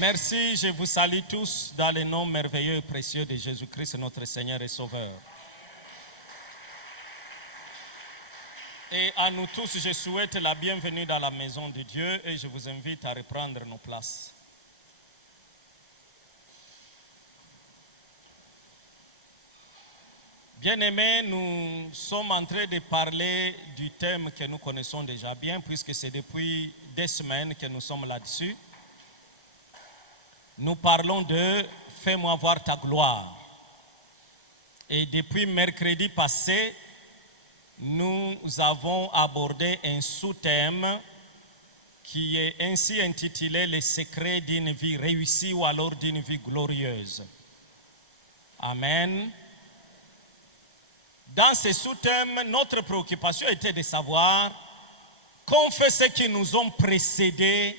Merci, je vous salue tous dans le nom merveilleux et précieux de Jésus-Christ, notre Seigneur et Sauveur. Et à nous tous, je souhaite la bienvenue dans la maison de Dieu et je vous invite à reprendre nos places. Bien-aimés, nous sommes en train de parler du thème que nous connaissons déjà bien, puisque c'est depuis des semaines que nous sommes là-dessus. Nous parlons de « Fais-moi voir ta gloire ». Et depuis mercredi passé, nous avons abordé un sous-thème qui est ainsi intitulé « Les secrets d'une vie réussie ou alors d'une vie glorieuse ». Amen. Dans ce sous-thème, notre préoccupation était de savoir qu'ont fait ceux qui nous ont précédés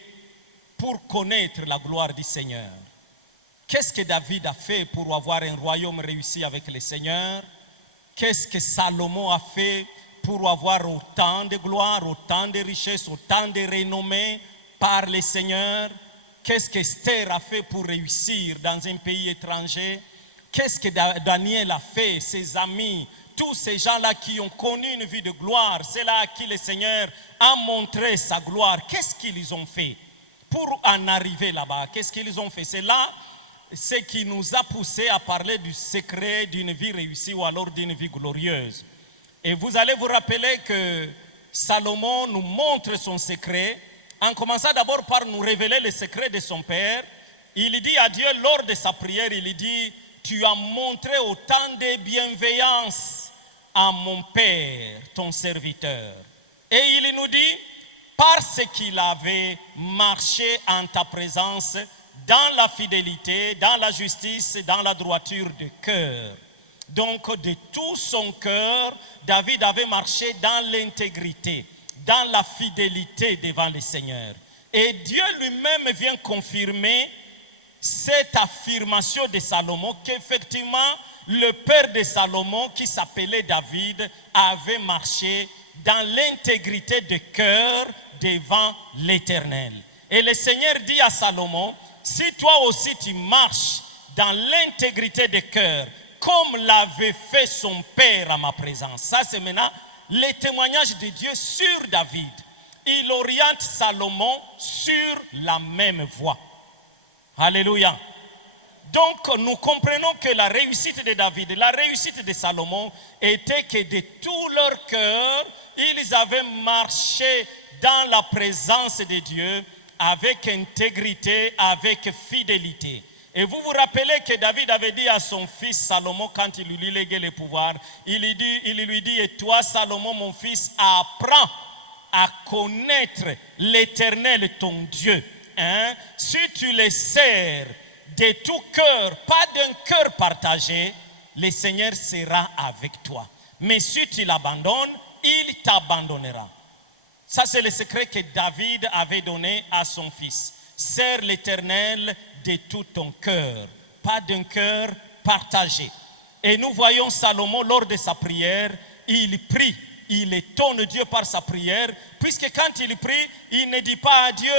pour connaître la gloire du Seigneur. Qu'est-ce que David a fait pour avoir un royaume réussi avec le Seigneur? Qu'est-ce que Salomon a fait pour avoir autant de gloire, autant de richesses, autant de renommée par le Seigneur? Qu'est-ce que Esther a fait pour réussir dans un pays étranger? Qu'est-ce que Daniel a fait, ses amis, tous ces gens-là qui ont connu une vie de gloire, ceux-là à qui le Seigneur a montré sa gloire, qu'est-ce qu'ils ont fait pour en arriver là-bas? Qu'est-ce qu'ils ont fait? C'est là ce qui nous a poussé à parler du secret d'une vie réussie ou alors d'une vie glorieuse. Et vous allez vous rappeler que Salomon nous montre son secret en commençant d'abord par nous révéler le secret de son père. Il dit à Dieu lors de sa prière, il dit: tu as montré autant de bienveillance à mon père, ton serviteur. Et il nous dit, parce qu'il avait marché en ta présence dans la fidélité, dans la justice, dans la droiture de cœur. Donc de tout son cœur, David avait marché dans l'intégrité, dans la fidélité devant le Seigneur. Et Dieu lui-même vient confirmer cette affirmation de Salomon qu'effectivement le père de Salomon qui s'appelait David avait marché dans l'intégrité de cœur devant l'Éternel. Et le Seigneur dit à Salomon: si toi aussi tu marches dans l'intégrité de cœur comme l'avait fait son père à ma présence. Ça c'est maintenant le témoignage de Dieu sur David. Il oriente Salomon sur la même voie. Alléluia. Donc nous comprenons que la réussite de David, la réussite de Salomon était que de tout leur cœur, ils avaient marché dans la présence de Dieu avec intégrité, avec fidélité. Et vous vous rappelez que David avait dit à son fils Salomon quand il lui léguait le pouvoir, il lui dit: et toi Salomon mon fils, apprends à connaître l'Éternel ton Dieu. Si tu les sers de tout cœur, pas d'un cœur partagé, le Seigneur sera avec toi. Mais si tu l'abandonnes, il t'abandonnera. Ça c'est le secret que David avait donné à son fils. Sers l'Éternel de tout ton cœur, pas d'un cœur partagé. Et nous voyons Salomon lors de sa prière, il prie. Il étonne Dieu par sa prière, puisque quand il prie, il ne dit pas à Dieu: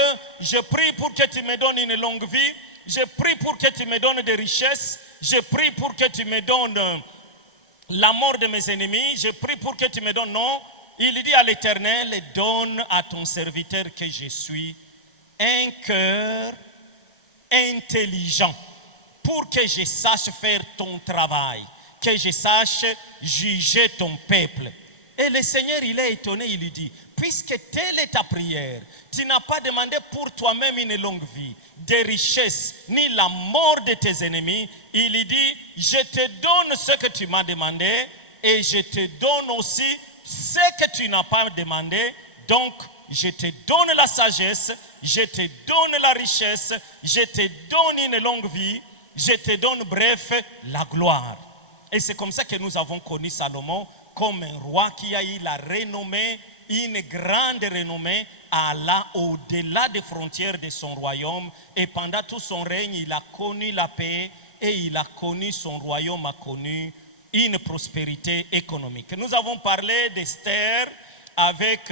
je prie pour que tu me donnes une longue vie, je prie pour que tu me donnes des richesses, je prie pour que tu me donnes la mort de mes ennemis, je prie pour que tu me donnes. Non, il dit à l'Éternel: donne à ton serviteur que je suis un cœur intelligent, pour que je sache faire ton travail, que je sache juger ton peuple. Et le Seigneur, il est étonné, il lui dit: puisque telle est ta prière, tu n'as pas demandé pour toi-même une longue vie, des richesses, ni la mort de tes ennemis. Il lui dit: je te donne ce que tu m'as demandé et je te donne aussi ce que tu n'as pas demandé. Donc, je te donne la sagesse, je te donne la richesse, je te donne une longue vie, je te donne, bref, la gloire. Et c'est comme ça que nous avons connu Salomon comme un roi qui a eu la renommée, une grande renommée, au-delà des frontières de son royaume. Et pendant tout son règne, il a connu la paix et il a connu, son royaume a connu une prospérité économique. Nous avons parlé d'Esther avec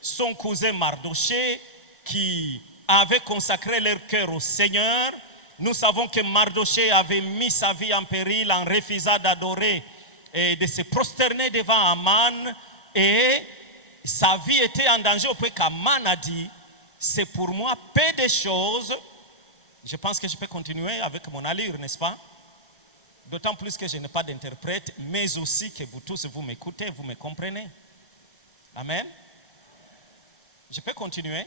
son cousin Mardoché qui avaient consacré leur cœur au Seigneur. Nous savons que Mardochée avait mis sa vie en péril en refusant d'adorer et de se prosterner devant Aman. Et sa vie était en danger au point qu'Aman a dit, c'est pour moi peu de choses. Je pense que je peux continuer avec mon allure, n'est-ce pas? D'autant plus que je n'ai pas d'interprète, mais aussi que vous tous, vous m'écoutez, vous me comprenez. Amen. Je peux continuer?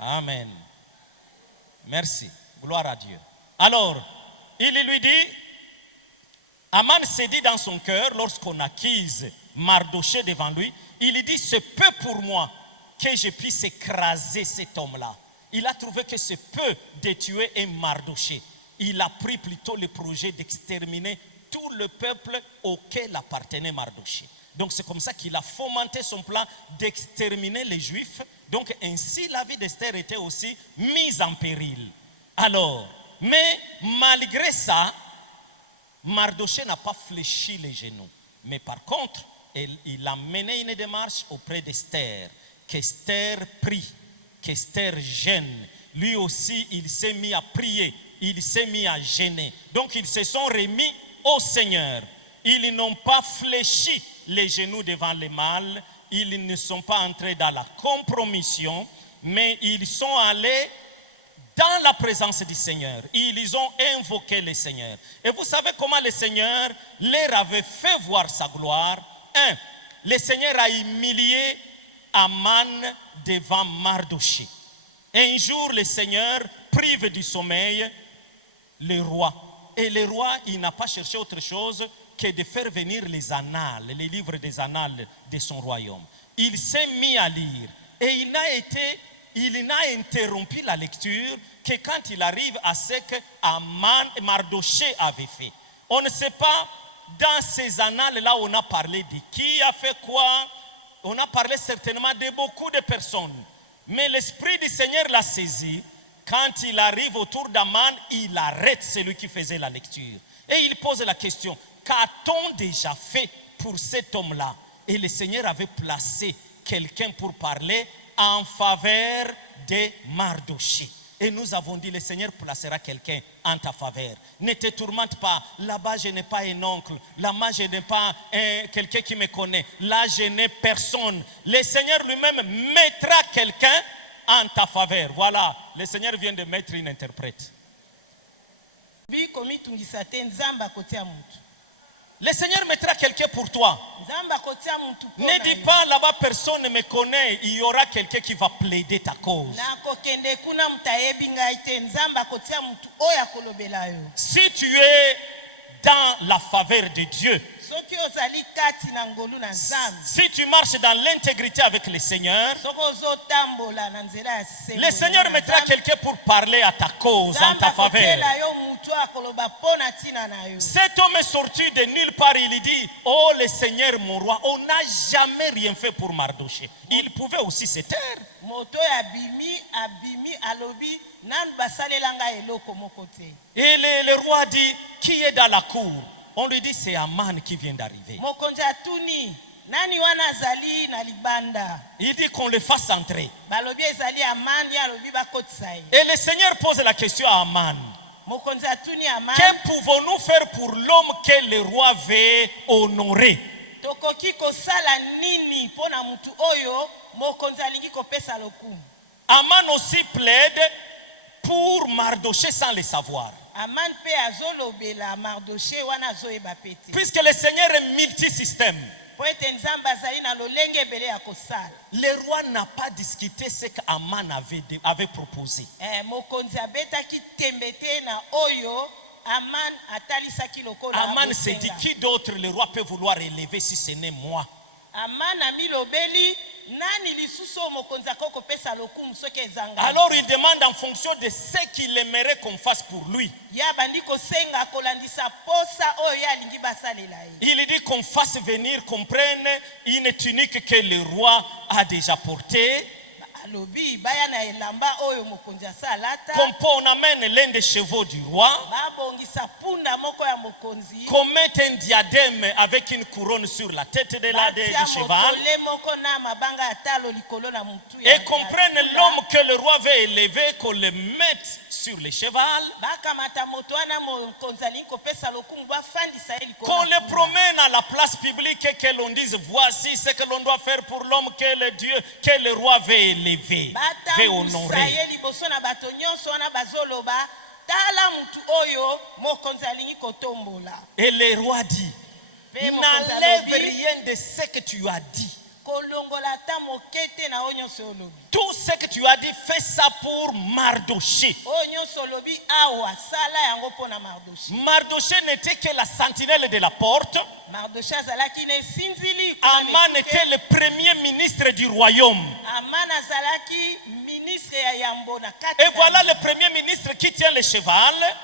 Amen. Merci. Gloire à Dieu. Alors, il lui dit, Aman s'est dit dans son cœur, lorsqu'on acquise Mardochée devant lui, il lui dit, c'est peu pour moi que je puisse écraser cet homme-là. Il a trouvé que c'est peu de tuer un Mardochée. Il a pris plutôt le projet d'exterminer tout le peuple auquel appartenait Mardochée. Donc c'est comme ça qu'il a fomenté son plan d'exterminer les Juifs. Donc ainsi la vie d'Esther était aussi mise en péril. Alors, mais malgré ça, Mardochée n'a pas fléchi les genoux. Mais par contre, il a mené une démarche auprès d'Esther. Qu'Esther prie, qu'Esther gêne. Lui aussi, il s'est mis à prier. Il s'est mis à gêner. Donc ils se sont remis au Seigneur. Ils n'ont pas fléchi les genoux devant le mal. Ils ne sont pas entrés dans la compromission, mais ils sont allés dans la présence du Seigneur. Ils ont invoqué le Seigneur. Et vous savez comment le Seigneur leur avait fait voir sa gloire? Le Seigneur a humilié Aman devant Mardochée. Un jour, le Seigneur prive du sommeil le roi. Et le roi, il n'a pas cherché autre chose que de faire venir les annales, les livres des annales de son royaume. Il s'est mis à lire. Et il n'a interrompu la lecture que quand il arrive à ce que Mardochée avait fait. On ne sait pas, dans ces annales-là, on a parlé de qui a fait quoi. On a parlé certainement de beaucoup de personnes. Mais l'Esprit du Seigneur l'a saisi. Quand il arrive autour d'Aman, il arrête celui qui faisait la lecture. Et il pose la question, qu'a-t-on déjà fait pour cet homme-là? Et le Seigneur avait placé quelqu'un pour parler en faveur de Mardochée. Et nous avons dit, le Seigneur placera quelqu'un en ta faveur. Ne te tourmente pas. Là-bas, je n'ai pas un oncle. Là-bas, je n'ai pas quelqu'un qui me connaît. Là, je n'ai personne. Le Seigneur lui-même mettra quelqu'un en ta faveur. Voilà, le Seigneur vient de mettre une interprète. Le Seigneur mettra quelqu'un pour toi. Ne dis pas là-bas personne ne me connaît. Il y aura quelqu'un qui va plaider ta cause. Si tu es dans la faveur de Dieu, si tu marches dans l'intégrité avec le Seigneur, le Seigneur mettra quelqu'un pour parler à ta cause, en ta faveur. Cet homme est sorti de nulle part, il dit, oh le Seigneur mon roi, on n'a jamais rien fait pour Mardochée. Il pouvait aussi se taire. Et le roi dit, qui est dans la cour? On lui dit, c'est Aman qui vient d'arriver. Il dit qu'on le fasse entrer. Et le Seigneur pose la question à Aman. Que pouvons-nous faire pour l'homme que le roi veut honorer? Aman aussi plaide pour Mardochée sans le savoir. Puisque le Seigneur est multisystème, le roi n'a pas discuté ce qu'Aman avait proposé. Aman s'est dit, qui d'autre le roi peut vouloir élever si ce n'est moi? Alors il demande en fonction de ce qu'il aimerait qu'on fasse pour lui. Il dit qu'on fasse venir, qu'on prenne une tunique que le roi a déjà portée. Comme on amène l'un des chevaux du roi, qu'on mette un diadème avec une couronne sur la tête du cheval, et qu'on prenne l'homme que le roi veut élever, qu'on le mette sur le cheval, qu'on le promène à la place publique et que l'on dise voici ce que l'on doit faire pour l'homme que le Dieu, que le roi veut élever, veut honorer. Et le roi dit, n'enlève rien de ce que tu as dit. Tout ce que tu as dit, fais ça pour Mardoché. Mardoché n'était que la sentinelle de la porte. Aman était le premier ministre du royaume. Et voilà le premier ministre qui tient le cheval.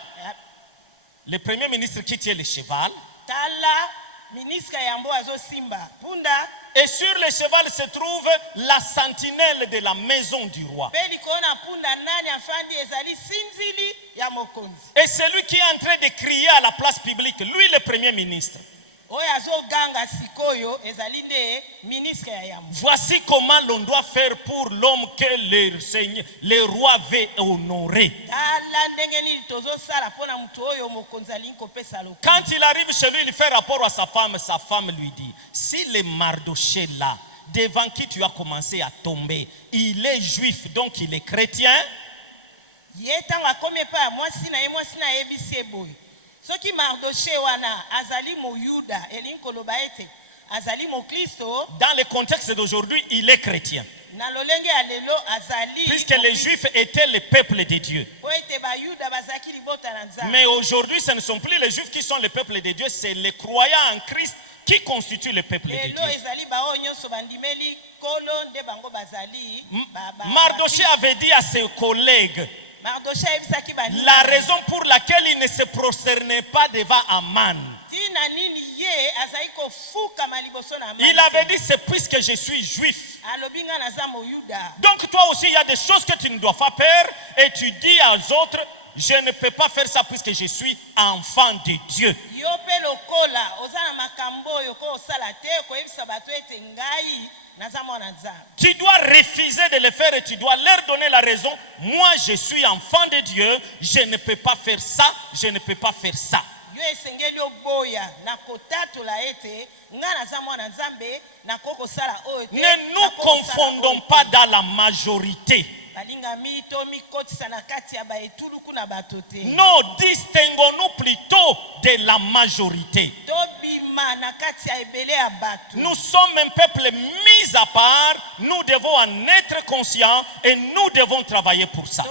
Le premier ministre qui tient le cheval. Et sur le cheval se trouve la sentinelle de la maison du roi. Et celui qui est en train de crier à la place publique, lui le premier ministre. Voici comment l'on doit faire pour l'homme que le roi veut honorer. Quand il arrive chez lui, il fait rapport à sa femme lui dit, si le Mardoché là, devant qui tu as commencé à tomber, il est juif, donc il est chrétien. Dans le contexte d'aujourd'hui, il est chrétien. Puisque les Juifs étaient le peuple de Dieu. Mais aujourd'hui, ce ne sont plus les Juifs qui sont le peuple de Dieu, c'est les croyants en Christ qui constituent le peuple de Dieu. Mardoché avait dit à ses collègues, la raison pour laquelle il ne se prosternait pas devant Aman, il avait dit, c'est puisque je suis juif. Donc toi aussi, il y a des choses que tu ne dois pas faire et tu dis aux autres, je ne peux pas faire ça puisque je suis enfant de Dieu. Tu dois refuser de le faire et tu dois leur donner la raison. Moi, je suis enfant de Dieu, je ne peux pas faire ça, je ne peux pas faire ça. Ne nous confondons pas dans la majorité. Non, distinguons-nous plutôt de la majorité. Nous sommes un peuple mis à part, nous devons en être conscients et nous devons travailler pour ça.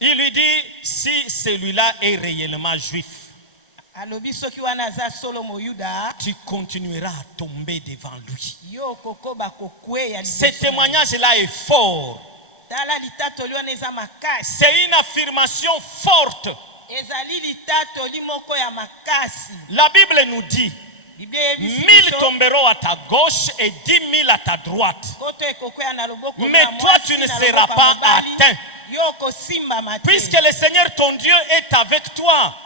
Il lui dit, si celui-là est réellement juif, tu continueras à tomber devant lui. Ce témoignage-là est fort. C'est une affirmation forte. La Bible nous dit, 1000 tomberont à ta gauche et 10 000 à ta droite. Mais toi, tu ne seras pas atteint. Puisque le Seigneur ton Dieu est avec toi.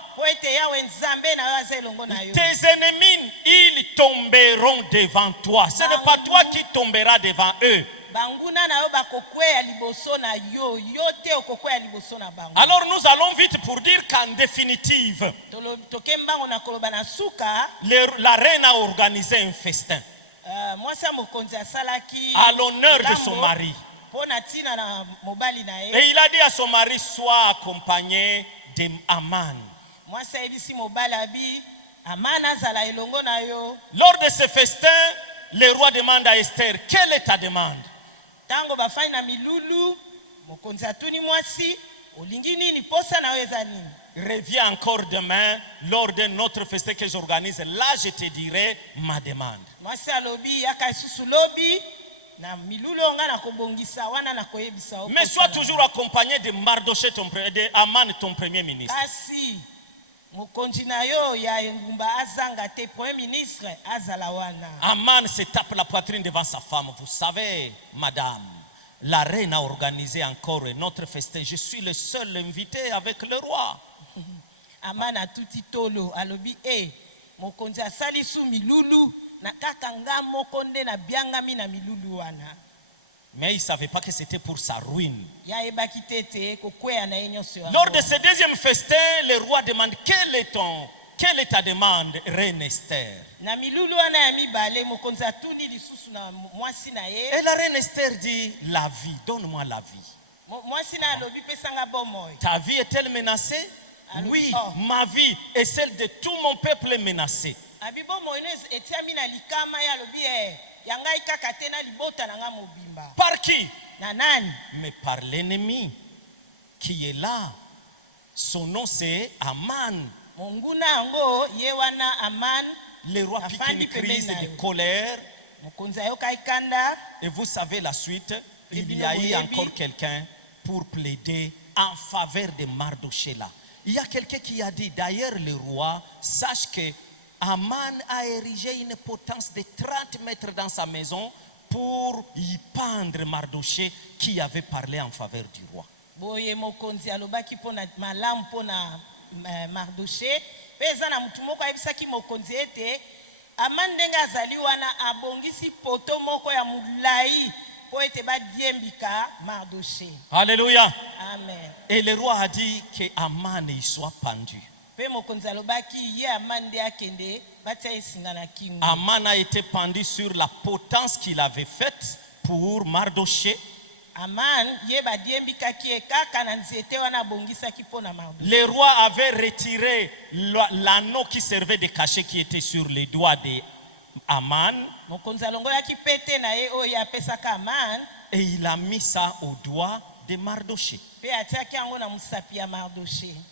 Tes ennemis, ils tomberont devant toi. Ce n'est pas toi qui tomberas devant eux. Alors nous allons vite pour dire qu'en définitive, la reine a organisé un festin à l'honneur de son mari. Et il a dit à son mari, sois accompagné d'Aman. Lors de ce festin, le roi demande à Esther, quelle est ta demande? Reviens encore demain lors de notre festin que j'organise. Là, je te dirai ma demande. Mais sois toujours accompagné de Mardoché, de Aman, ton premier ministre. mokonzi na yo ya engumba azanga te, premier ministre azala wana. Aman se tape la poitrine devant sa femme. Vous savez, madame, la reine a organisé encore notre festin. Je suis le seul invité avec le roi. Aman atuti tolo alobi mokonzi asali su milulu na kaka nga moko nde na biangami na milulu wana. Mais il ne savait pas que c'était pour sa ruine. Ya ebaki tete kokwea na ye nyonso yango. Lors de ce deuxième festin, le roi demande quelle est ta demande, reine Esther? Na milulu wana ya mibale mokonzi atuni lisusu na mwasi na ye. Et la reine Esther dit, la vie, donne-moi la vie. Mwasi na alobi pesanga bomoi. Ta vie est-elle menacée? Oui, ma vie et celle de tout mon peuple est menacée. Abi bomoi no etiami na likama ya alobi yangai kaka te na libota na nga mobimba. Par qui? Na nani? Mais par l'ennemi qui est là. Son nom c'est Aman. Monguna yango ye wana Aman. Le roi pique une crise de colère. Mokonzi ayoka ikanda. Et vous savez la suite, il y a eu encore quelqu'un pour plaider en faveur de Mardoché là. Il y a quelqu'un qui a dit, d'ailleurs le roi, sache que Aman a érigé une potence de 30 mètres dans sa maison pour y pendre Mardoché qui avait parlé en faveur du roi. Boye mokonzi alobaki pona malamu pona Mardoché. Peza na mutu moko ayebisaki mokonzi ete Aman ndenge azali wana abongisi poto moko ya mulai po ete badiembika Mardoché. Alléluia. Amen. Et le roi a dit que Aman y soit pendu. Aman a été pendu sur la potence qu'il avait faite pour Mardoché. Le roi avait retiré l'anneau qui servait de cachet qui était sur les doigts d'Aman. Et il a mis ça au doigt de Mardoché.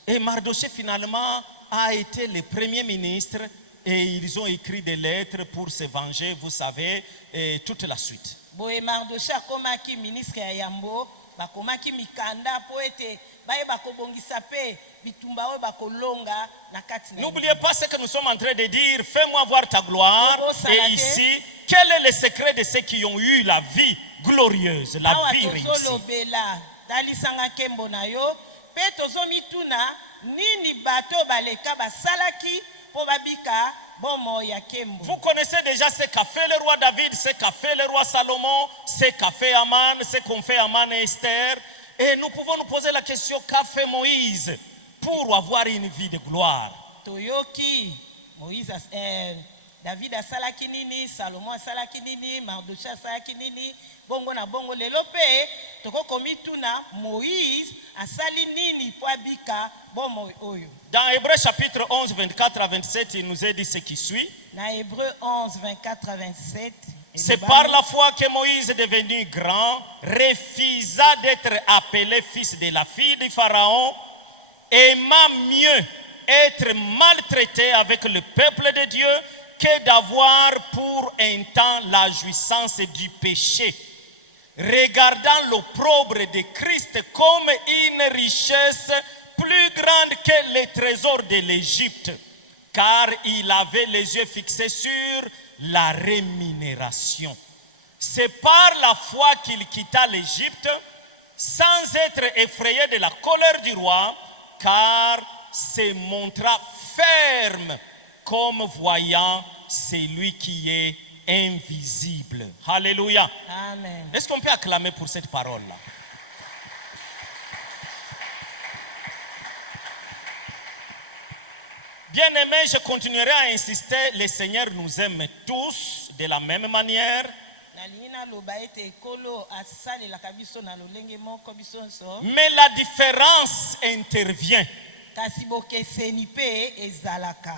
Et Mardoché finalement a été le premier ministre et ils ont écrit des lettres pour se venger, vous savez, et toute la suite. N'oubliez pas ce que nous sommes en train de dire. Fais-moi voir ta gloire. Et ici, quel est le secret de ceux qui ont eu la vie glorieuse, la vie réussie? Dalisanga kembo na yo pe tozomituna nini bato baleka basalaki po babika bomo ya kembo. Vous connaissez déjà ce qu'a fait le roi David, ce qu'a fait le roi Salomon, ce qu'a fait Aman, ce qu'ont fait Aman et Esther. Et nous pouvons nous poser la question, qu'a fait Moïse pour avoir une vie de gloire? Toyoki Moïse David asalaki nini, Salomon asalaki nini, Mardoché asalaki nini, bongo na bongo lelo pe toko komituna Moïse asali nini po abika bomo oyo. Dans Hébreux chapitre 11 24 à 27, il nous est dit ce qui suit. Na Hébreux 11 24 à 27. C'est par la foi que Moïse, devenu grand, refusa d'être appelé fils de la fille du Pharaon, aima mieux être maltraité avec le peuple de Dieu que d'avoir pour un temps la jouissance du péché, regardant l'opprobre de Christ comme une richesse plus grande que les trésors de l'Égypte, car il avait les yeux fixés sur la rémunération. C'est par la foi qu'il quitta l'Égypte sans être effrayé de la colère du roi, car se montra ferme comme voyant celui qui est invisible. Alléluia. Amen. Est-ce qu'on peut acclamer pour cette parole-là? Bien-aimés, je continuerai à insister, le Seigneur nous aime tous de la même manière. Mais la différence intervient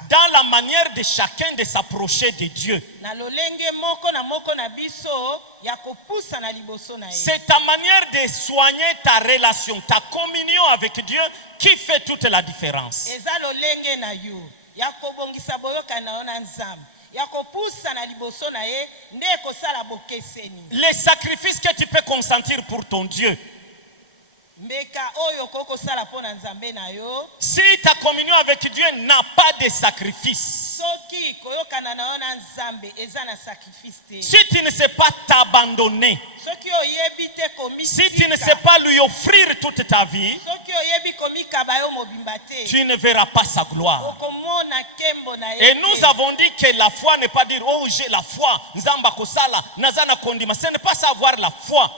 dans la manière de chacun de s'approcher de Dieu. C'est ta manière de soigner ta relation, ta communion avec Dieu qui fait toute la différence. Les sacrifices que tu peux consentir pour ton Dieu mbeka oyo kokosala mpo na nzambe na yo. Si ta communion avec Dieu n'a pas de sacrifice, Soki koyokana na yo na nzambe eza na sacrifice te. si tu ne sais pas t'abandonner, Soki oyebi te komisika. si tu ne sais pas lui offrir toute ta vie, Soki oyebi komikaba yo mobimba te. tu ne verras pas sa gloire. Okomona kembo na ye. Et nous avons dit que la foi n'est pas dire oh j'ai la foi, nzamba kosala, nazana kondima. Ce n'est pas ça avoir la foi.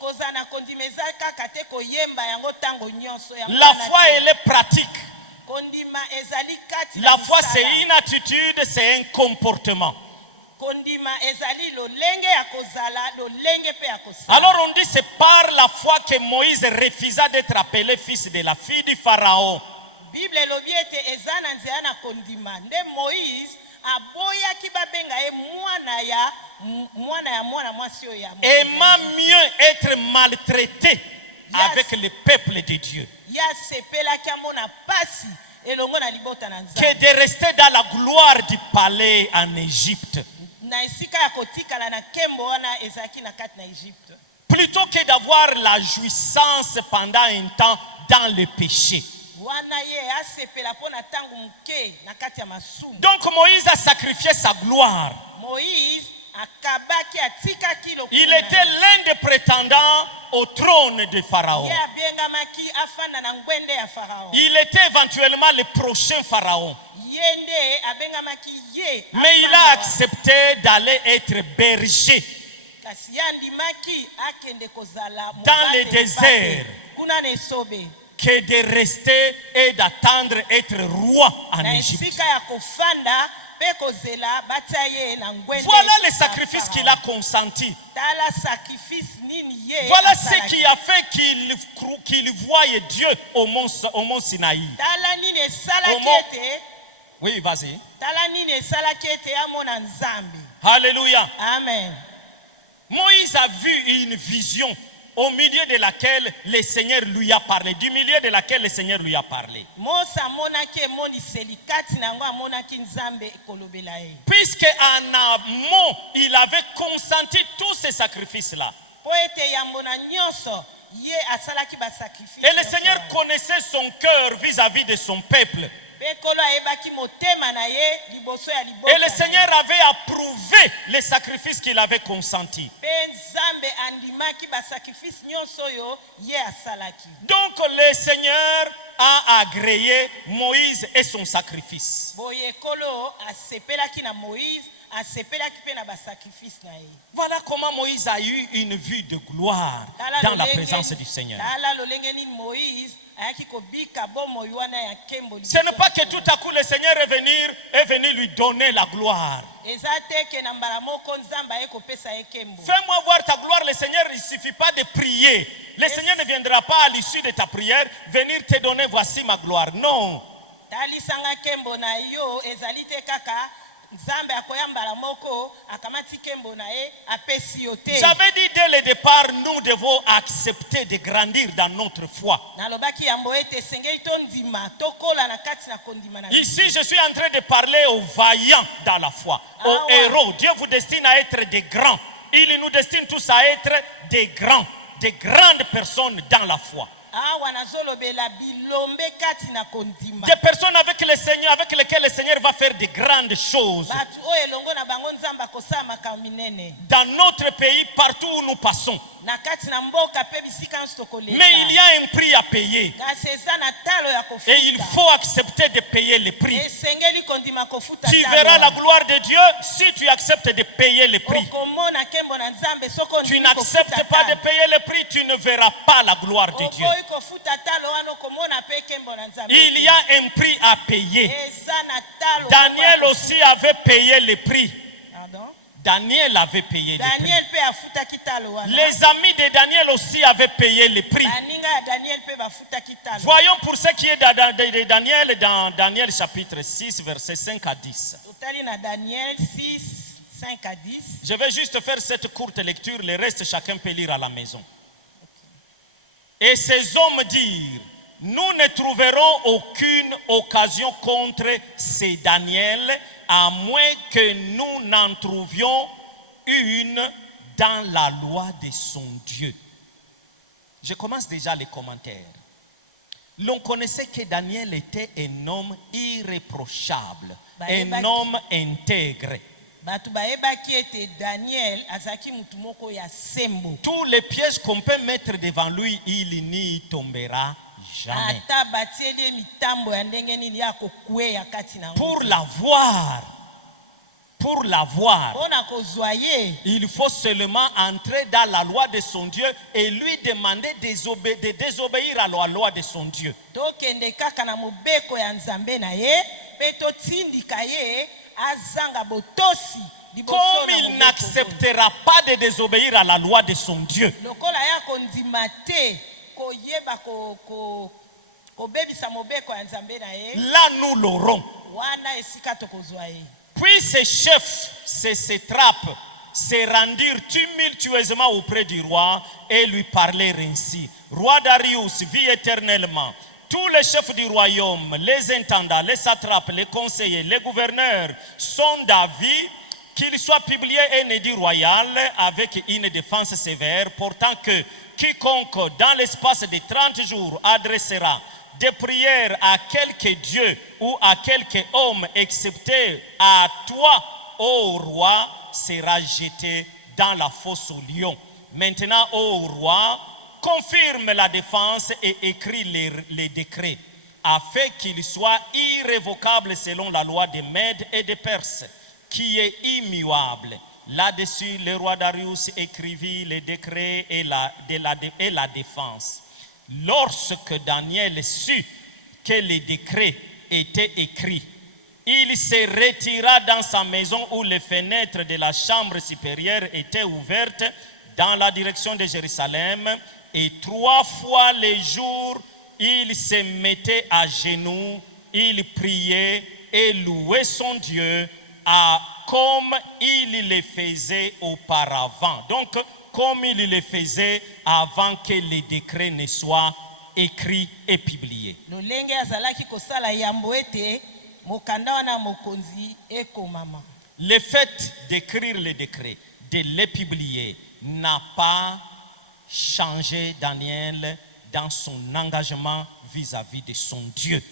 Kozana kondima eza kaka te koyemba yango tango nyonso yango. La foi elle est pratique. Kondima ezali kati. La foi c'est une attitude, c'est un comportement. Kondima ezali lolenge ya kozala, lolenge pe ya kosala. Alors on dit c'est par la foi que Moïse refusa d'être appelé fils de la fille du Pharaon. Bible elobi ete eza na nzela na kondima nde Moïse aboyaki babenga ye mwana mwasi oyo ya Aimant mieux être maltraité avec le peuple de Dieu ya sepelaki amona pasi elongo na libota na que Nzambe de rester dans la gloire du palais en Égypte. na esika ya kotikala na kembo wana ezalaki na kati na Egypte. Plutôt que d'avoir la jouissance pendant un temps dans le péché. Wana ye asepela po na tangu muke na kati ya masumu. Donc Moïse a sacrifié sa gloire. Moïse akabaki atikaki lokuna. Il était l'un des prétendants au trône de Pharaon. Ye abengamaki afanda na ngwende ya Pharaon. Il était éventuellement le prochain Pharaon. Yende abengamaki ye. Mais il a accepté d'aller être berger Kasi yandimaki akende kozala dans le désert kuna na esobe. que de rester et d'attendre être roi en Na Égypte. esika ya kofanda pe kozela batia ye na ngwende. Voilà le sacrifice qu'il a consenti. Tala sacrifice nini ye. Voilà asalaki. ce qui a fait qu'il voyait Dieu au mont Sinaï. Tala nini esalaki Au mont- ete. Oui, vas-y. Tala nini esalaki ete amona Nzambe. Alléluia. Amen. Moïse a vu une vision au milieu de laquelle le Seigneur lui a parlé. Du milieu de laquelle le Seigneur lui a parlé. Mose amonaki emoniseli kati na yango amonaki Nzambe ekolobela ye. Puisque en amont, il avait consenti tous ces sacrifices-là. Po ete yambo na nyonso ye asalaki ba sacrifice. Et le Seigneur connaissait son cœur vis-à-vis de son peuple. Pekolo ayebaki motema na ye liboso ya libota. Et le Seigneur avait approuvé les sacrifices qu'il avait consentis. Pe Nzambe andimaki ba sacrifice nyonso yo ye asalaki. Donc le Seigneur a agréé Moïse et son sacrifice. Boye kolo asepelaki na Moïse, asepelaki pe na ba sacrifice na ye. Voilà comment Moïse a eu une vue de gloire dans la présence du Seigneur. Tala lolenge ni Moïse ayaki kobika bomo yuana ya kembo. Ce n'est pas que tout à coup le Seigneur est venu lui donner la gloire. Eza te ke na mbala moko Nzambe ayekopesa ye kembo. Fais-moi voir ta gloire, le Seigneur, il ne suffit pas de prier. Le Seigneur ne viendra pas à l'issue de ta prière venir te donner voici ma gloire. Non. Talisanga kembo na yo ezali te kaka Nzambe akoyambala moko akamati kembo na ye apesi yo te. J'avais dit dès le départ, nous devons accepter de grandir dans notre foi. Nalobaki yambo ete sengeli to ndima tokola na kati na kondima na. Ici, je suis en train de parler aux vaillants dans la foi, aux héros. Dieu vous destine à être des grands. Il nous destine tous à être des grands, des grandes personnes dans la foi. Des personnes avec le Seigneur, avec lesquelles le Seigneur va faire de grandes choses. Dans notre pays, partout où nous passons. Mais il y a un prix à payer. Et il faut accepter de payer le prix. Tu verras la gloire de Dieu si tu acceptes de payer le prix. Tu n'acceptes pas de payer le prix, tu ne verras pas la gloire de Dieu. Il y a un prix à payer. Daniel aussi avait payé le prix. Daniel avait payé le prix. Les amis de Daniel aussi avaient payé le prix. Voyons pour ce qui est de Daniel dans Daniel chapitre 6, versets 5 à 10. Je vais juste faire cette courte lecture, le reste chacun peut lire à la maison. Et ces hommes dirent, nous ne trouverons aucune occasion contre ces Daniel, à moins que nous n'en trouvions une dans la loi de son Dieu. Je commence déjà les commentaires. L'on connaissait que Daniel était un homme irréprochable, un homme intègre. Batu bayebaki ete Daniel azaki mutu moko ya sembo. Tous les pièges qu'on peut mettre devant lui, il n'y tombera jamais. Ata batieli mitambo ya ndenge nini ya kokweya kati na Pour l'avoir, mpona kozwa ye, il faut seulement entrer dans la loi de son Dieu et lui demander de désobéir à la loi de son Dieu. tokende kaka na mobeko ya nzambe na ye mpe totindika ye azanga botosi liboso Comme na il mobeko n'acceptera pas de désobéir à la loi de son Dieu, lokola ya kondima te koyeba kobebisa mobeko ya nzambe na ye, là nous l'aurons. wana esika tokozwa ye. Puis ces chefs, ces satrapes, se rendirent tumultueusement auprès du roi et lui parlèrent ainsi. Roi Darius, vis éternellement. Tous les chefs du royaume, les intendants, les satrapes, les conseillers, les gouverneurs sont d'avis qu'il soit publié un édit royal avec une défense sévère, portant que quiconque dans l'espace de 30 jours adressera des prières à quelque Dieu ou à quelque homme, excepté à toi, ô roi, sera jeté dans la fosse aux lions. Maintenant, ô roi, confirme la défense et écrit les décrets, afin qu'ils soient irrévocables selon la loi des Mèdes et des Perses, qui est immuable. Là-dessus, le roi Darius écrivit les décrets et la défense. Lorsque Daniel sut que les décrets étaient écrits, il se retira dans sa maison où les fenêtres de la chambre supérieure étaient ouvertes dans la direction de Jérusalem, et 3 fois les jours, il se mettait à genoux, il priait et louait son Dieu comme il le faisait auparavant. Donc, comme il le faisait avant que les décrets ne soient écrits et publiés. lolenge azalaki kosala yambo ete mokanda wana mokonzi ekomama. Le fait d'écrire les décrets, de les publier, n'a pas changé Daniel dans son engagement vis-à-vis de son Dieu.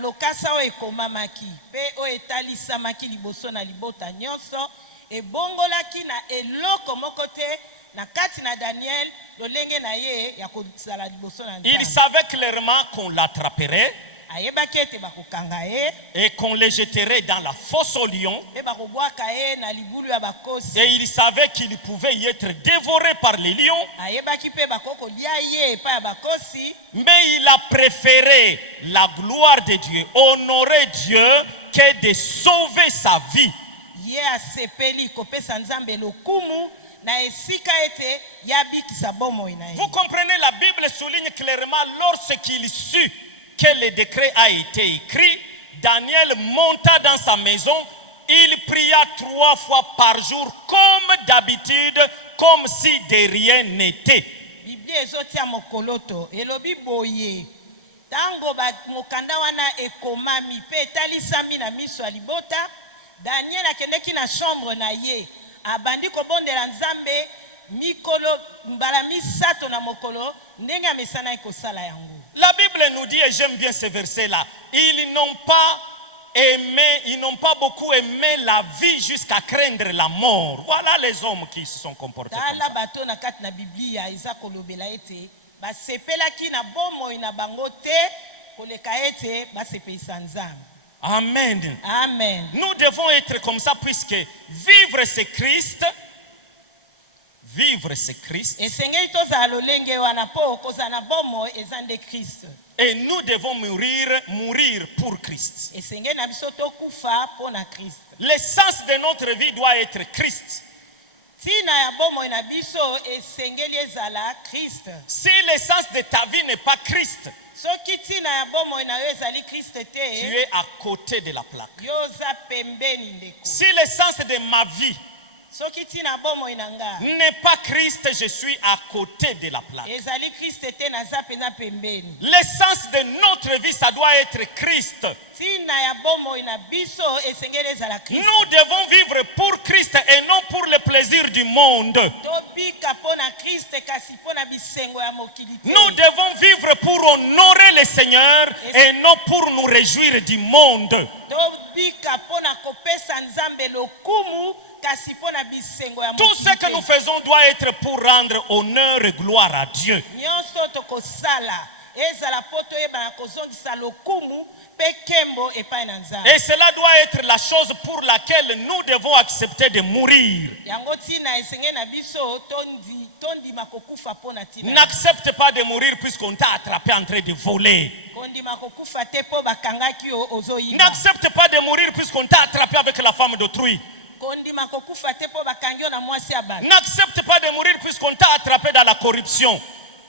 lokasa oyo ekomamaki mpe oyo etalisamaki liboso na libota nyonso ebongolaki na eloko moko te na kati na Daniel lolenge na ye ya kozala liboso na Il Nzambe. savait clairement qu'on l'attraperait ayebaki ete bakokanga ye et qu'on le jetterait dans la fosse aux lions. mpe bakobwaka ye na libulu ya bakosi. Et il savait qu'il pouvait y être dévoré par les lions. ayebaki mpe bakokolia ye epai ya bakosi. Mais il a préféré la gloire de Dieu, honorer Dieu, que de sauver sa vie. ye asepeli kopesa Nzambe lokumu na esika ete yabikisa bomoi na ye. Vous comprenez, la Bible souligne clairement lorsqu'il sut que le décret a été écrit, Daniel monta dans sa maison, il pria 3 fois par jour comme d'habitude, comme si de rien n'était. Biblia ezotia mokoloto elobi boye tango mokanda wana ekomami mpe etalisami na miso ya libota, Daniel akendeki na chambre na ye abandi kobondela Nzambe mikolo mbala misato na mokolo ndenge amesana ekosala yango. La Bible nous dit, et j'aime bien ce verset-là, ils n'ont pas beaucoup aimé la vie jusqu'à craindre la mort. Voilà les hommes qui se sont comportés comme tala ça. bato na kati na Biblia eza kolobela ete basepelaki na bomoi na bango te koleka ete basepelisa Nzambe. Amen. Amen. Nous devons être comme ça puisque vivre c'est Christ. Vivre c'est Christ. esengeli tozala lolenge wana mpo kozala na bomoi eza nde Kristo. Et nous devons mourir pour Christ. esengeli na biso tokufa mpo na Kristo. L'essence de notre vie doit être Christ. ntina ya bomoi na biso esengeli ezala Kristo. Si l'essence de ta vie n'est pas Christ, soki ntina ya bomoi na yo ezali Kristo tu te, es à côté de la plaque. yo oza pembeni ndeko. Si l'essence de ma vie soki ntina ya bomoi na nga n'est pas Christ, je suis à côté de la plaque. ezali Kristo te, naza mpenza pembeni. L'essence de notre vie, ça doit être Christ. ntina ya bomoi na biso esengeli ezala Kristo. Nous devons vivre pour Christ et non pour le plaisir du monde. tobika mpo na Kristo kasi mpo na bisengo ya mokili te. Nous devons vivre pour honorer le Seigneur et non pour nous réjouir du monde. Tobika mpo na kopesa nzambe lokumu kasi mpo na bisengo ya Tout ce que nous faisons doit être pour rendre honneur et gloire à Dieu. nyonso tokosala ezala mpo toyebana kozongisa lokumu mpe kembo epai na nzambe. Et cela doit être la chose pour laquelle nous devons accepter de mourir. Yango tina esenge na biso tondima kokufa mpo na tina. N'accepte pas de mourir puisqu'on t'a attrapé en train de voler. Kondima kokufa te mpo bakangaki ozoyiba. N'accepte pas de mourir puisqu'on t'a attrapé avec la femme d'autrui. Kondima kokufa te mpo bakangi na mwasi ya bato. N'accepte pas de mourir puisqu'on t'a attrapé dans la corruption.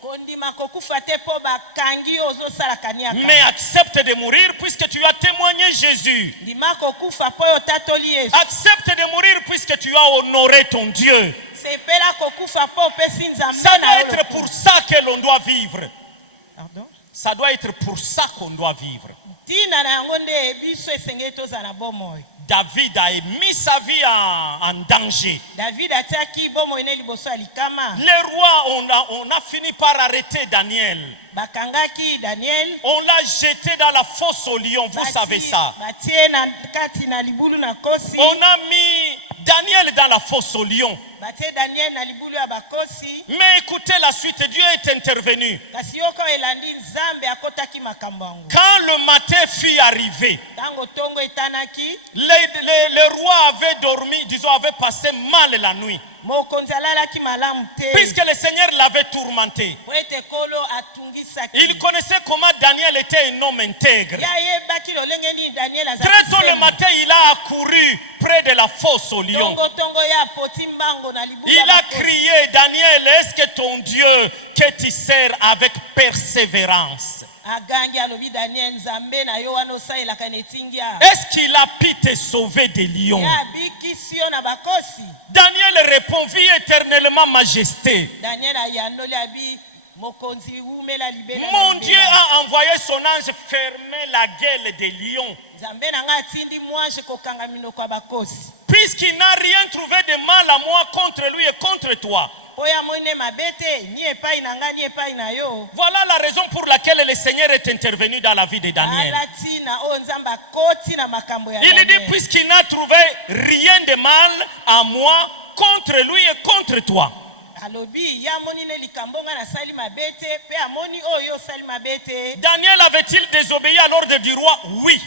Kondima kokufa te mpo bakangi ozosala kaniaka. Mais accepte de mourir puisque tu as témoigné Jésus. Ndima kokufa mpo otatoli Yesu. Accepte de mourir puisque tu as honoré ton Dieu. Sepela kokufa mpo opesi nzambe Ça na doit yo. être pour ça que l'on doit vivre. Pardon? Ça doit être pour ça qu'on doit vivre. Tina na yango nde biso esengeli tozala na bomoi. David a mis sa vie en danger. David atiaki bomoi ne liboso ya likama. Les rois, on a fini par arrêter Daniel. Bakangaki Daniel. On l'a jeté dans la fosse au lion, vous savez ça. Batie na kati na libulu na kosi. On a mis Daniel dans la fosse au lion. Batie Daniel na libulu ya bakosi. Mais écoutez la suite, Dieu est intervenu. Kasi yoko elandi nzambe akotaki makambo yango. Quand le matin fut arrivé, Tango tongo etanaki. les rois avaient dormi, disons, avaient passé mal la nuit. Mokonzi alalaki malamu te. Puisque le Seigneur l'avait tourmenté. Po ete kolo atungisaki. Il connaissait comment Daniel était un homme intègre. Ya yebaki lolenge nini Daniel azali. Très tôt le matin, il a accouru près de la fosse au lion. Tongo tongo ya poti mbango na libulu. Il a crié, Daniel, est-ce que ton Dieu que tu sers avec persévérance, Agangi alobi Daniel nzambe na yo wana osalelaka netingia. est-ce qu'il a pu te sauver des lions? Ya bikisi yo na bakosi. Daniel répondit éternellement, Majesté. Daniel ayandoli abi mokonzi umela libela. Mon Dieu a envoyé son ange fermer la gueule des lions. Nzambe na nga atindi mwanje kokanga minoko ya bakosi. Puisqu'il n'a rien trouvé de mal à moi contre lui et contre toi. Oya moine mabete ni epai na nga ni epai na yo. Voilà la raison pour laquelle le Seigneur est intervenu dans la vie de Daniel. Alatina o nzamba koti na makambo ya Il dit, Daniel. puisqu'il n'a trouvé rien de mal à moi contre lui et contre toi. Alobi ya moni ne likambo nga na sali mabete pe amoni oyo sali mabete. Daniel avait-il désobéi à l'ordre du roi? Oui.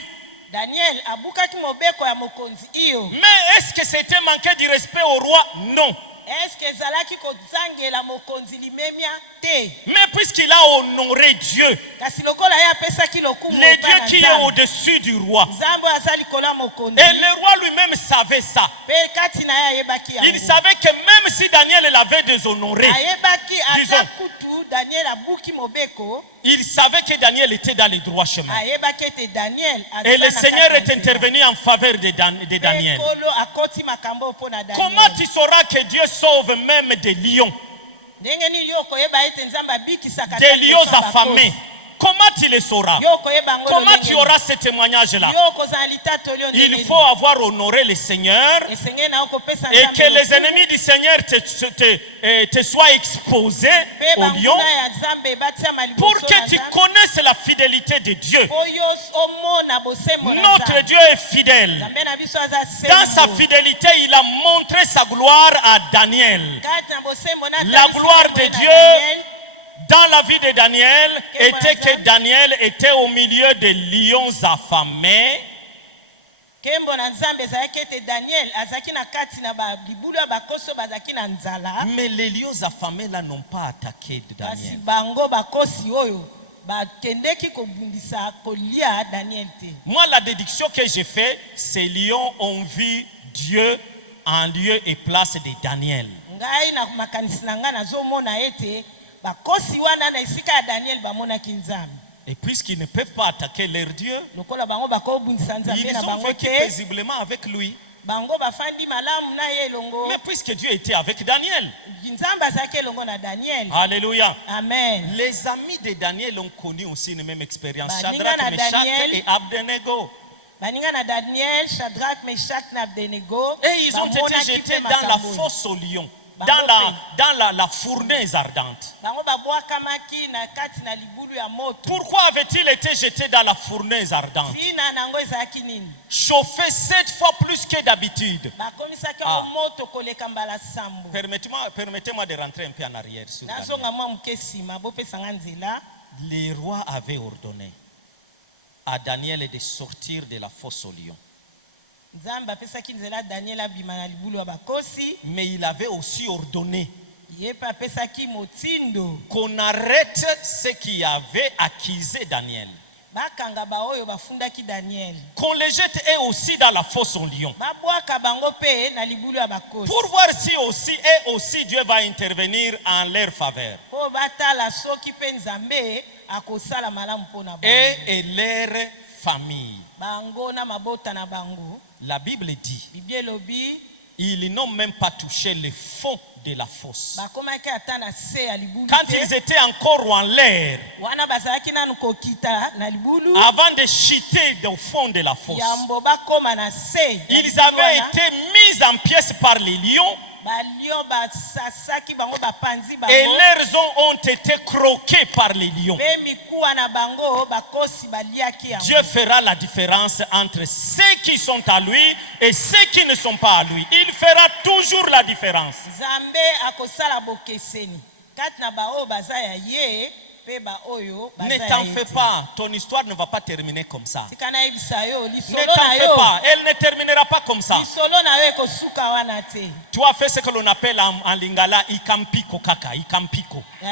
Daniel abukaki mobeko ya mokonzi iyo. Mais est-ce que c'était manquer du respect au roi? Non. Est-ce que zalaki kozangela mokonzi limemia te? Mais puisqu'il a honoré Dieu, Kasi lokola ya pesaki lokumu le Dieu qui est au-dessus du roi, Nzambe azali kola mokonzi. et le roi lui-même savait ça. Pe kati na ya yebaki yango. Il savait que même si Daniel l'avait déshonoré, Ayebaki disons, ata kutu Daniel abuki mobeko. il savait que Daniel était dans les droits chemins. Ayebaki ete Daniel Et le azala Seigneur kati est na nzela. intervenu en faveur de Daniel. Kolo akoti makambo po na Daniel. Comment tu sauras que Dieu sauve même des lions, Ndenge nini yo koyeba ete Nzambe abikisaka des ta lions liboso ya affamés? bakosi? Comment tu le sauras? Yo koyeba ngo Comment lolenge tu nini? auras ce témoignage-là? Yo kozala litatoli yo ndenge Il nini? faut avoir honoré le Seigneur Esenge na yo kopesa et Nzambe que les lokumu. ennemis du Seigneur te soient exposés Pe au lion banguna ya Nzambe batiama liboso pour na que tu Nzambe. connaisses la fidélité de Dieu. Oyo omona bosembo na Notre Nzambe. Dieu est fidèle. Nzambe na biso aza Dans sa sembo. fidélité, il a montré sa gloire à Daniel. Kati na bosembo na La talisi gloire sembo de na Dieu Daniel. dans la vie de Daniel était que Daniel était au milieu des lions affamés. Kembo na Nzambe ezalaki ete Daniel azalaki na kati na libulu ya bakosi oyo bazalaki na nzala. Mais les lions affamés là n'ont pas attaqué Kasi Daniel. bango bakosi oyo bakendeki kobundisa kolia Daniel te. Moi, la déduction que j'ai faite, ces lions ont vu Dieu en lieu et place de Daniel. Ngai na makanisi na ngai nazomona ete bakosi wana na esika ya Daniel bamonaki Nzambe. Et puisqu'ils ne peuvent pas attaquer leur Dieu, Lokola bango bakobundisa Nzambe ils na ont bango vécu te. paisiblement avec lui. Bango bafandi malamu na ye elongo. Mais puisque Dieu était avec Daniel. Nzambe azalaki elongo na Daniel. Alléluia. Amen. Les amis de Daniel ont connu aussi une même expérience. Baninga Shadrach, na Meshach Daniel. et Abednego. Baninga na Daniel, Shadrach, Meshach na Abednego. Et ils ont été bamonaki jetés pe dans la makambo. fosse au lion. dans la fournaise ardente. bango babwakamaki na kati na libulu ya moto. Pourquoi avait-il été jeté dans la fournaise ardente? Fina nango ezalaki nini? Chauffé 7 fois plus que d'habitude. bakomisaki yango moto koleka mbala sambo. Permettez-moi de rentrer un peu en arrière. nazonga mwa moke nsima bopesanga nzela. Les rois avaient ordonné à Daniel de sortir de la fosse au lion. nzambe apesaki nzela daniel abima na libulu ya bakosi. Mais il avait aussi ordonné ye mpe apesaki motindo qu'on arrête ceux qui avaient accusé Daniel. bakanga baoyo bafundaki daniel. Qu'on les jette eux aussi dans la fosse au lion. babwaka bango mpe na libulu ya bakosi. Pour voir si aussi et aussi Dieu va intervenir en leur faveur. po batala soki mpe nzambe akosala malamu mpona bango. Et leur famille. bango na mabota na bango. La Bible dit, bibi elobi ils n'ont même pas touché le fond de la fosse. bakomaki ata na se ya libulu Quand te. ils étaient encore en l'air, wana bazalaki nanu kokita na libulu. avant de chuter au fond de la fosse, yambo bakoma na se ya ils libulu avaient wana. été mis en pièces par les lions balio basasaki bango bapanzi et bango. leurs os ont été croqués par les lions. mpe mikuwa na bango bakosi baliaki yango. Dieu fera la différence entre ceux qui sont à lui et ceux qui ne sont pas à lui. Il fera toujours la différence. nzambe akosala bokeseni kati na baoyo baza ya ye mpe baoyo baza Ne ya t'en ye fais te. pas, ton histoire ne va pas terminer comme ça. tika nayebisa yo Ne lisolo t'en na fais yo. pas, elle ne terminera pas comme ça. lisolo na yo ekosuka wana te. Tu as fait ce que l'on appelle en lingala ikampiko kaka, ikampiko. Toi,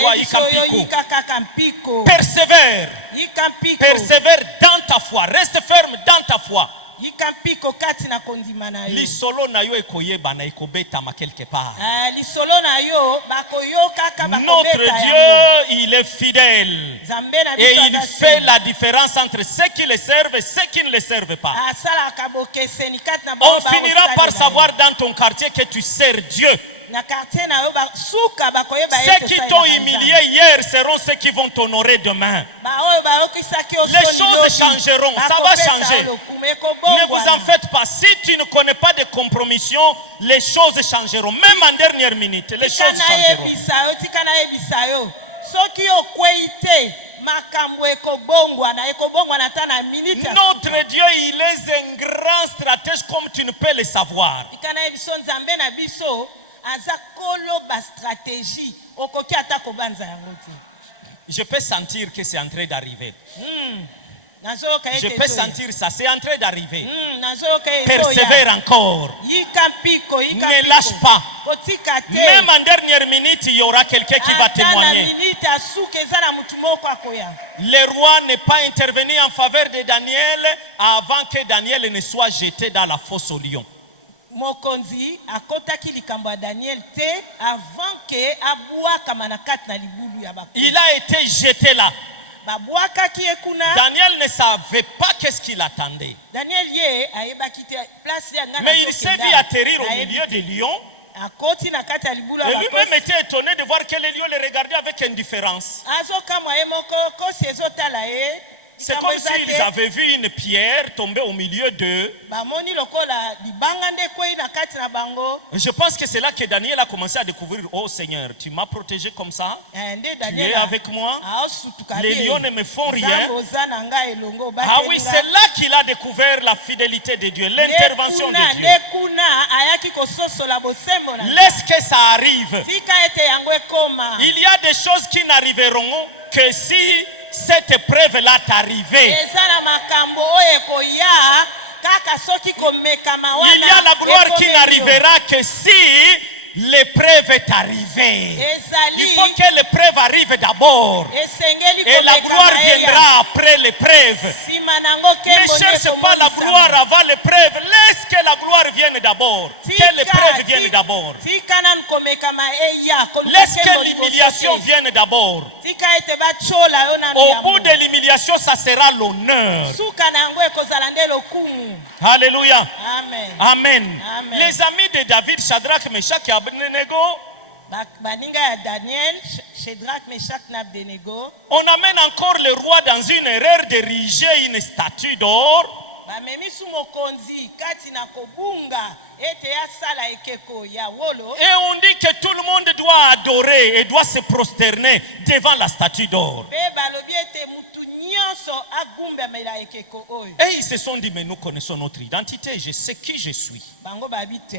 nayebiso yo ikampiko. yika kaka mpiko. Persévère, yika mpiko. persévère dans ta foi, reste ferme dans ta foi. yika mpiko kati na kondima na yo. Lisolo na yo ekoyeba na ekobetama quelque part. lisolo na yo bakoyokaka Notre bakobeta yango. Dieu, il est fidèle. nzambe na Et biso il aza fait seni. la différence entre ceux qui le servent et ceux qui ne le servent pas. asalaka bokeseni kati na On bao finira par baosalela savoir dans ton quartier que tu sers Dieu. ye. na quartier na yo basuka bakoyeba Ceux ete qui osalelaka t'ont Nzambe. humilié hier seront ceux qui vont t'honorer demain. baoyo bayokisaki yo Les soni choses lobi, changeront, ça va bakopesa changer. yo lokumu, Ne ekobongwana. vous en faites pas. Si tu ne connais pas de compromission, les choses changeront. Même en dernière minute, les tika choses changeront. tika nayebisa yo soki okwei te makambo ekobongwana ata na minute ya Notre suka. Dieu, il est un grand stratège comme tu ne peux le savoir. tika nayebiso nzambe na biso aza kolo bastratégie okoki ata kobanza yango te. Je peux sentir que c'est en train d'arriver. nazoyoka Je ete peux ezoya. sentir ça, c'est en train d'arriver. nazoyoka ezoya. Persévère encore. yika mpiko yika Ne mpiko. lâche pas. kotika te. Même en dernière minute, il y aura quelqu'un qui va ata na témoigner. minute ya suka eza na mutu moko akoya. Le roi n'est pas intervenu en faveur de Daniel avant que Daniel ne soit jeté dans la fosse au lion. mokonzi akotaki likambo ya daniel te avant ke abwakama na kati na libulu ya bakozi. Il a été jeté là. babwakaki ye kuna. Daniel ne savait pas qu'est-ce qu'il attendait. daniel ye ayebaki te place ya nga Mais il s'est vu atterrir au milieu des lions. akoti na kati ya libulu ya Et lui-même bakozi. était étonné de voir que les lions le regardaient avec indifférence. azokamwa ye moko kosi ezotala ye. C'est comme s'ils avaient vu une pierre tomber au milieu d'eux. bamoni lokola libanga nde kwei na kati na bango. Je pense que c'est là que Daniel a commencé à découvrir, oh Seigneur, tu m'as protégé comme ça. nde Tu es daniel avec moi. aosutuka Les lions ne me font rien. oza na ngai elongo Ah oui, c'est là qu'il a découvert la fidélité de Dieu, l'intervention de Dieu. nde kuna ayaki kososola bosembo na Laisse que ça arrive. tika ete yango ekoma. Il y a des choses qui n'arriveront que si cette épreuve-là t'arrivait. eza na makambo oyo ekoya kaka soki komekama wana. Il y a la gloire qui ekomeli yo. n'arrivera que si l'épreuve est arrivée. ezali Il faut que l'épreuve arrive d'abord. esengeli Et la komekama gloire eya. viendra après l'épreuve. nsima nango Ne nkembo nde cherche pas la ekomonisama. gloire avant l'épreuve. Laisse que la gloire vienne d'abord. Que l'épreuve vienne d'abord. tika nanu komekama eya koluka Laisse nkembo que liboso l'humiliation te. vienne d'abord. tika ete bachola yo nanu Au yango. bout de l'humiliation, ça sera l'honneur. suka na yango ekozala nde lokumu. Alléluia. amen. Amen. Amen. Les amis de David, Shadrach, Meshach et Abednego, baninga ya daniel shedrak meshak na abdenego. on amène encore le roi dans une erreur d'ériger une statue d'or bamemi su mokonzi kati na kobunga ete asala ekeko ya wolo. Et on dit que tout le monde doit adorer et doit se prosterner devant la statue d'or. Pe balobi ete mutu nyonso agumbamela ekeko oyo. Et ils se sont dit, mais nous connaissons notre identité, je sais qui je suis. Bango babi te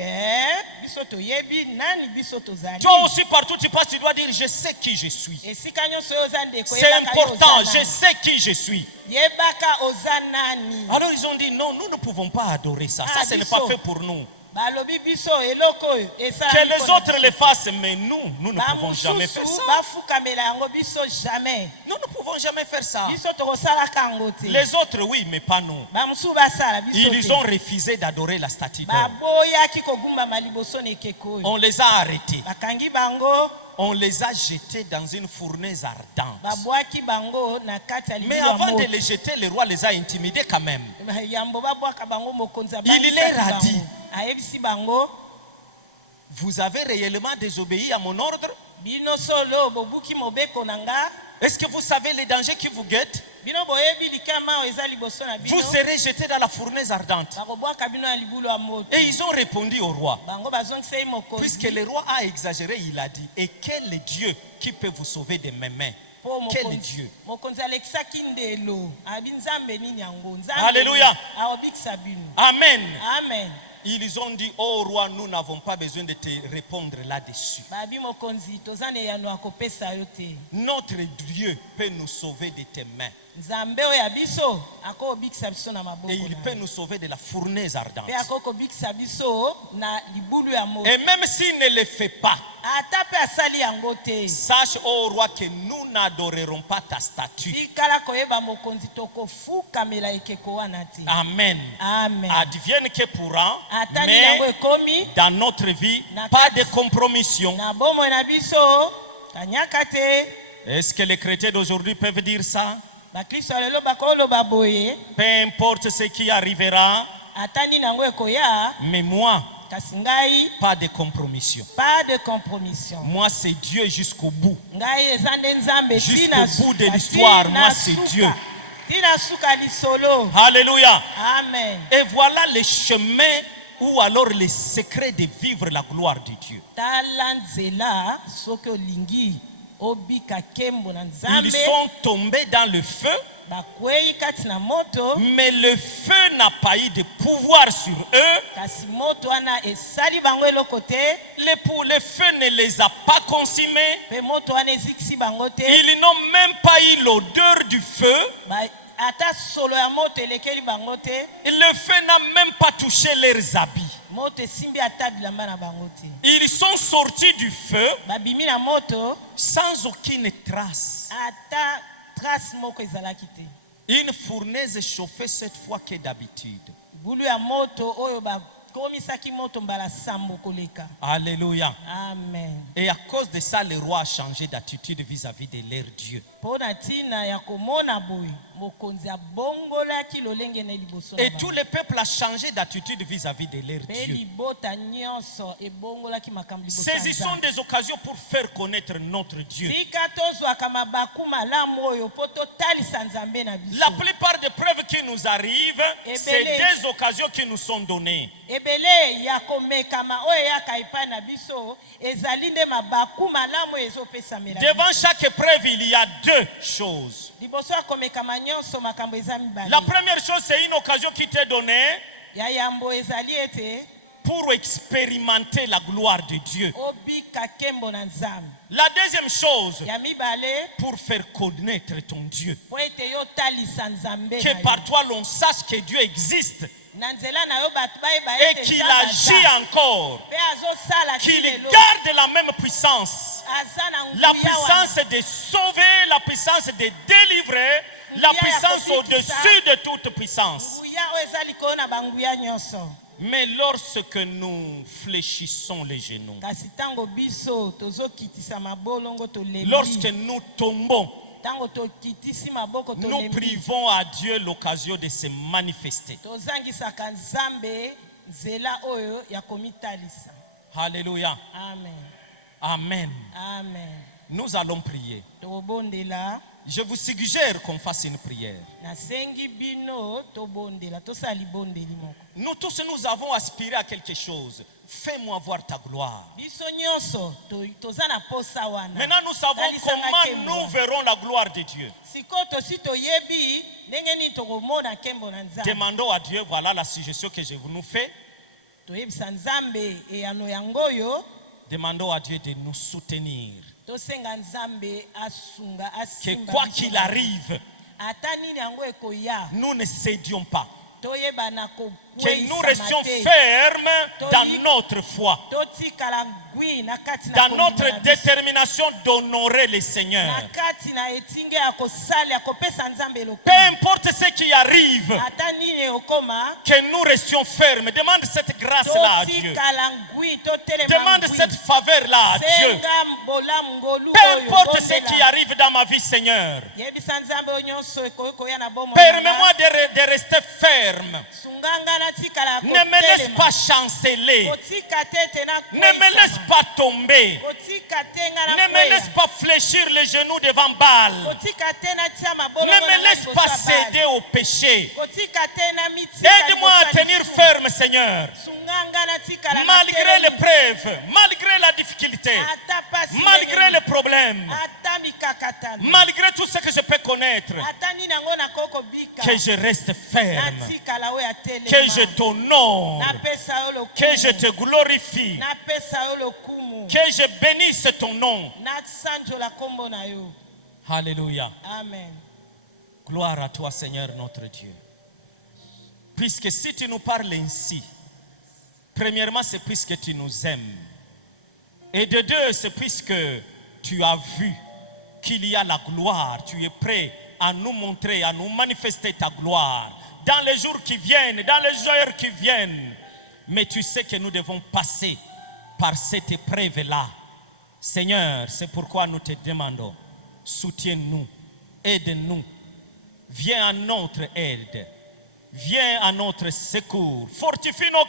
biso toyebi nani biso tozali. Toi aussi, partout tu passes, tu dois dire, je sais qui je suis. Esika nyonso oyo oza ndeko C'est important, je sais qui je suis. yebaka oza nani. Alors ils ont dit, non, nous ne pouvons pas adorer ça. Ça, ce n'est pas fait pour nous. Balobi biso eloko oyo esala Que les autres le fassent, mais nous ne pouvons jamais faire bamususu ça. bafukamela yango biso jamais. Nous ne pouvons jamais faire ça. Biso tokosalaka yango te. Les autres, oui, mais pas nous. bamususu basala biso Ils te. ont refusé d'adorer la statue d'or. baboyaki kogumbama liboso na ekeko oyo. On les a arrêtés. bakangi bango On les a jetés dans une fournaise ardente. babwaki bango na kati ya Mais libulu ya avant de moto. les jeter, le roi les a intimidés quand même. yambo babwaka bango mokonzi Il leur a dit, ayebisi bango vous avez réellement désobéi à mon ordre? bino solo bobuki mobeko na nga. Est-ce que vous savez les dangers qui vous guettent? bino boyebi likama oyo eza liboso na bino. Vous serez jetés dans la fournaise ardente. bakobwaka bino na libulu ya moto. Et ils ont répondu au roi. bango bazongisei Puisque mokonzi. le roi a exagéré, il a dit, et quel est Dieu qui peut vous sauver de mes mains? Po Quel est mokonzi Dieu? mokonzi alekisaki ndelo abi nzambe nini yango nzambe Alléluia. aobikisa bino. Amen. amen. Ils ont dit, oh roi, nous n'avons pas besoin de te répondre là-dessus. babi mokonzi toza na eyano ya kopesa yo te. Notre Dieu peut nous sauver de tes mains. nzambe oyo ya biso akobikisa biso na maboko Et il na peut ye. nous sauver de la fournaise ardente. mpe akokobikisa biso na libulu ya moto. Et même s'il ne le fait pas, ata mpe asali yango te. sache, ô roi, que nous n'adorerons pas ta statue. tikala koyeba mokonzi tokofukamela ekeko wana te. Amen. amen. Advienne que pourra, ata nini yango mais ekomi dans notre vie, Na pas kati. de compromission. na bomoi na biso kanyaka te. Est-ce que les chrétiens d'aujourd'hui peuvent dire ça? bakristo ya lelo bakoloba boye Peu importe ce qui arrivera, ata nini yango ekoya mais moi, kasi ngai pas de compromission. pas de compromission. Moi, c'est Dieu jusqu'au bout. ngai eza nde nzambe Jusqu'au bout de l'histoire, moi, c'est Dieu. tina suka lisolo. Alléluia. amen. Et voilà le chemin ou alors le secret de vivre la gloire de Dieu. tala nzela soki olingi obika kembo na Ils nzambe. sont tombés dans le feu, bakwei kati na moto mais le feu n'a pas eu de pouvoir sur eux. kasi moto wana esali bango eloko te. Le feu ne les a pas consumés. mpe moto wana ezikisi bango te. Ils n'ont même pas eu l'odeur du feu. ata solo ya moto elekeli bango te. Le feu n'a même pas touché leurs habits. moto esimbi ata bilamba na bango te. Ils sont sortis du feu babimi na moto sans aucune trace. ata trace moko ezalaki te. Une fournaise chauffait cette fois que d'habitude. bulu ya moto oyo bakomisaki moto mbala sambo koleka. Alléluia. amen. Et à cause de ça, le roi a changé d'attitude vis-à-vis de leur Dieu. mpo na ntina ya komona boye mokonzi abongolaki lolenge na liboso na Et bango. tout le peuple a changé d'attitude vis-à-vis de leur mpe Dieu. libota nyonso ebongolaki makambo liboso ya Saisissons Nzambe. des occasions pour faire connaître notre Dieu. tika tozwaka mabaku malamu oyo mpo totalisa nzambe na biso. La plupart des preuves qui nous arrivent, c'est Ebele. des occasions qui nous sont données. ebele ya komekama oyo eyaka epai na biso ezali nde mabaku malamu oyo ezopesamela Devant biso. chaque épreuve, il y a deux choses. liboso ya komekama nyonso makambo eza mibale. La première chose, c'est une occasion qui t'est donnée ya yambo ezali ete pour expérimenter la gloire de Dieu. obika kembo na nzambe. La deuxième chose, ya mibale pour faire connaître ton Dieu. mpo ete yotalisa nzambe Que na par yo. toi, l'on sache que Dieu existe na nzela na yo bato bayeba et ete qu'il Nzambe agit aza. encore. mpe azosala Qu'il ti lelo. garde la même puissance. aza na La nguya puissance wana. de sauver, la puissance de délivrer, la puissance au-dessus de toute puissance. nguya oyo eza likolo na banguya nyonso. Mais lorsque nous fléchissons les genoux, kasi ntango biso tozokitisa mabolongo lorsque tolembi nous tombons, ntango tokitisi maboko nous tolembi privons à Dieu l'occasion de se manifester. tozangisaka nzambe nzela oyo ya komitalisa. Alléluia. amen. Amen. amen. Nous allons prier. tokobondela. je vous suggère qu'on fasse une prière. nasengi bino tobondela tosala libondeli moko. Nous tous, nous avons aspiré à quelque chose. Fais-moi voir ta gloire. Biso nyonso toza na posa wana. Maintenant, nous savons comment nous verrons la gloire de Dieu. Sikoyo tosi toyebi ndenge nini tokomona nkembo na Nzambe. Demandons à Dieu, voilà la suggestion que je vous nous fais. Toyebisa Nzambe eyano yango oyo. Demandons à Dieu de nous soutenir. Tosenga Nzambe asunga Que asimba. quoi qu'il arrive, ata nini yango ekoya. nous ne cédions pas. Toyebana ko Que nous restions fermes dans notre foi, dans notre détermination d'honorer le Seigneur. Peu importe ce qui arrive, que nous restions fermes. Demande cette grâce-là à Dieu. Demande cette faveur-là à Dieu. Peu importe ce qui arrive dans ma vie, Seigneur. Permets-moi de rester ferme. Ne me laisse pas chanceler. Ne me laisse pas tomber. Ne me laisse pas fléchir les genoux devant Baal. Ne me laisse pas céder au péché. Aide-moi à tenir ferme, Seigneur. Malgré l'épreuve, malgré la difficulté, malgré les problèmes, malgré tout ce que je peux connaître, que je reste ferme, que je t'honore, que je te glorifie, que je bénisse ton nom. Alléluia. Amen. Gloire à toi, Seigneur notre Dieu. Puisque si tu nous parles ainsi, premièrement, c'est puisque tu nous aimes. Et de deux, c'est puisque tu as vu qu'il y a la gloire. Tu es prêt à nous montrer, à nous manifester ta gloire dans les jours qui viennent, dans les heures qui viennent. Mais tu sais que nous devons passer par cette épreuve-là. Seigneur, c'est pourquoi nous te demandons, soutiens-nous, aide-nous, viens à notre aide, viens à notre secours, fortifie nos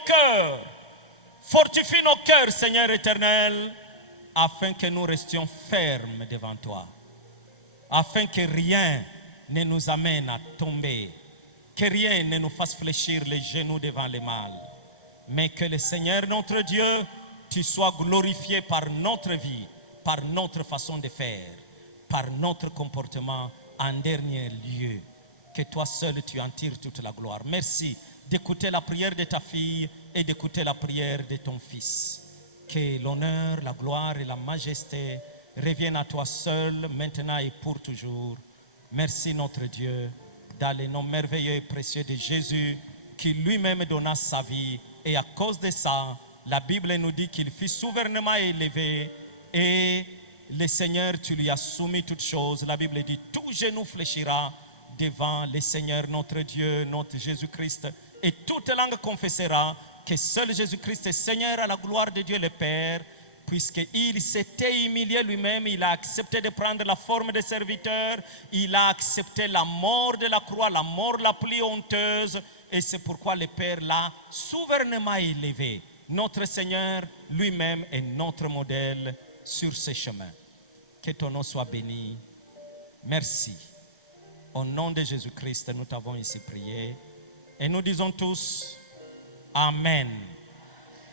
cœurs, Seigneur éternel, afin que nous restions fermes devant toi, afin que rien ne nous amène à tomber, que rien ne nous fasse fléchir les genoux devant le mal, mais que le Seigneur notre Dieu, tu sois glorifié par notre vie, par notre façon de faire, par notre comportement en dernier lieu. Que toi seul tu en tires toute la gloire. Merci d'écouter la prière de ta fille et d'écouter la prière de ton fils. Que l'honneur, la gloire et la majesté reviennent à toi seul, maintenant et pour toujours. Merci notre Dieu, dans le nom merveilleux et précieux de Jésus, qui lui-même donna sa vie. Et à cause de ça, la Bible nous dit qu'il fut souverainement élevé et le Seigneur, tu lui as soumis toutes choses. La Bible dit, tout genou fléchira devant le Seigneur notre Dieu, notre Jésus-Christ, et toute langue confessera que seul Jésus-Christ est Seigneur à la gloire de Dieu le Père, puisqu'il s'était humilié lui-même, il a accepté de prendre la forme de serviteur, il a accepté la mort de la croix, la mort la plus honteuse, et c'est pourquoi le Père l'a souverainement élevé. Notre Seigneur lui-même est notre modèle sur ce chemin. Que ton nom soit béni. Merci. Au nom de Jésus-Christ, nous t'avons ici prié. Et nous disons tous Amen.